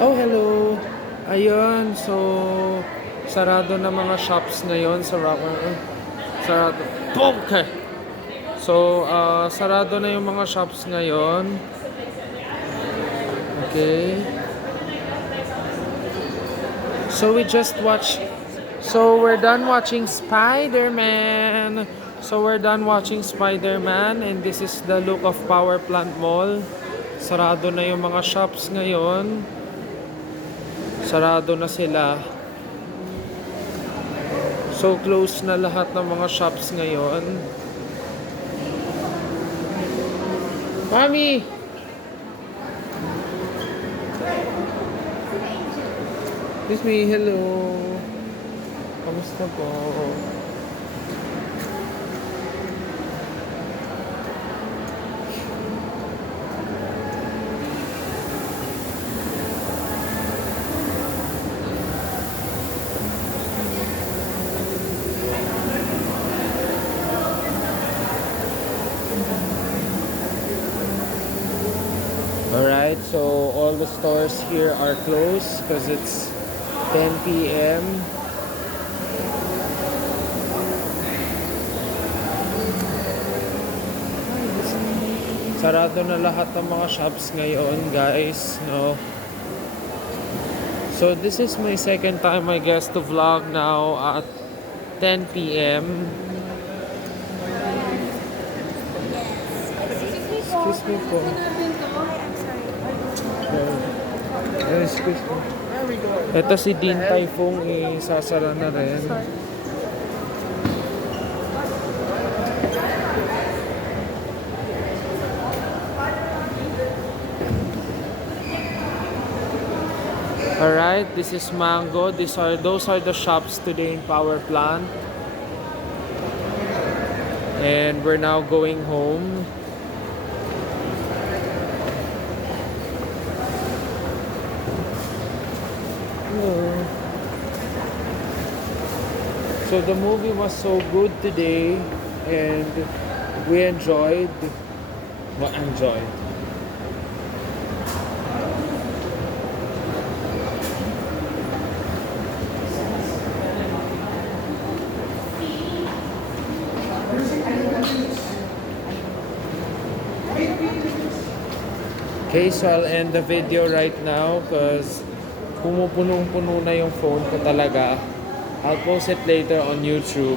Oh, hello. Ayun, so sarado na mga shops ngayon sa Rockland. Sarado. Okay. So, sarado na yung mga shops ngayon. Okay. So we just watched. So we're done watching Spider-Man. So we're done watching Spider-Man and this is the look of Power Plant Mall. Sarado na yung mga shops ngayon. Sarado na sila. So close na lahat ng mga shops ngayon. Mami! Excuse me, hello. Kamusta po? Alright, so all the stores here are closed because it's 10 p.m. Sarado na lahat ng mga shops ngayon, guys, no? So this is my second time, I guess, to vlog now at 10 p.m. Excuse me po. Excuse me. Ito si Din Tai Fung, sasara na rin. Alright, this is Mango. Those are the shops today in Power Plant. And we're now going home. So the movie was so good today and we enjoyed. Okay, so I'll end the video right now because pumupunong-puno na yung phone ko talaga. I'll post it later on YouTube.